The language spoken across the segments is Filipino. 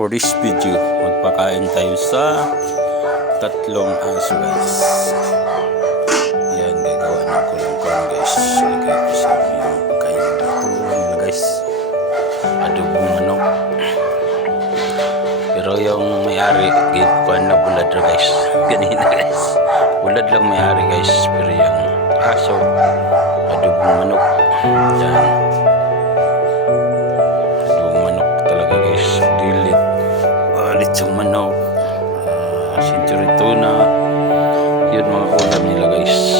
for this video, magpakain tayo sa tatlong aso guys. Yan, gagawa ng kulang-kulang guys. Lagay ko sa yung pagkain tulang nila guys. Adobong manok. Pero yung may-ari, gitkuan na bulad na guys. Ganina guys. Bulad lang may-ari guys. Pero yung aso, adobong manok. Yan. Century tuna. Yun mga ulam nila guys.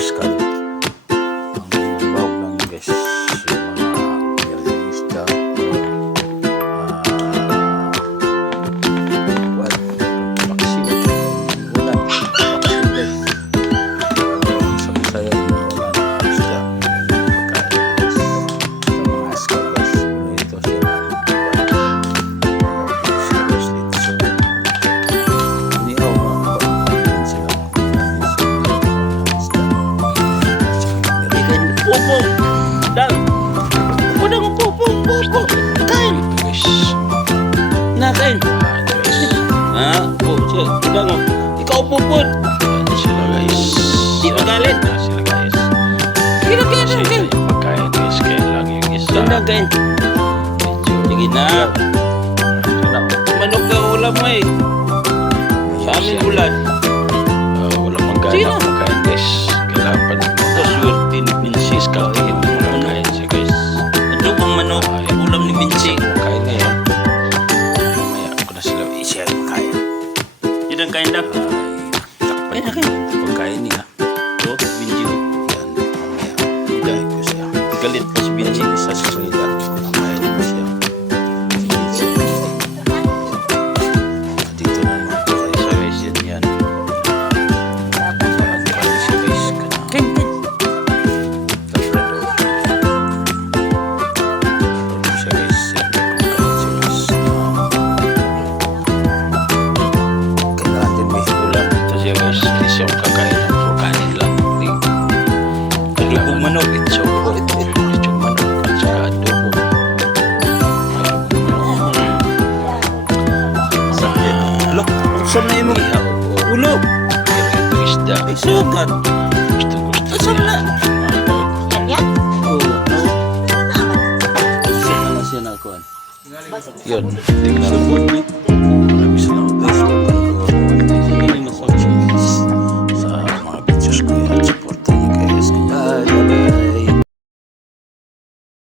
sa mga Dang. Udah mo popo, popo. Kain. guys Na kain. Ha? Po, siya. Udah mo. Ikaw popo. Ano sila guys? Di magalit. Ano sila guys? Kira kira kain. yung pagkain guys, kaya lang yung isa. Ganda kain. Sige na. Manok ka ulam mo eh. Sa amin ulan. Lechon. Lechon manok at saka adobo. Adobo manok. Lo, saan na o ulo? Ito isda. Ay, sukat. Gusto gusto. Saan na? Yun. Tingnan mo.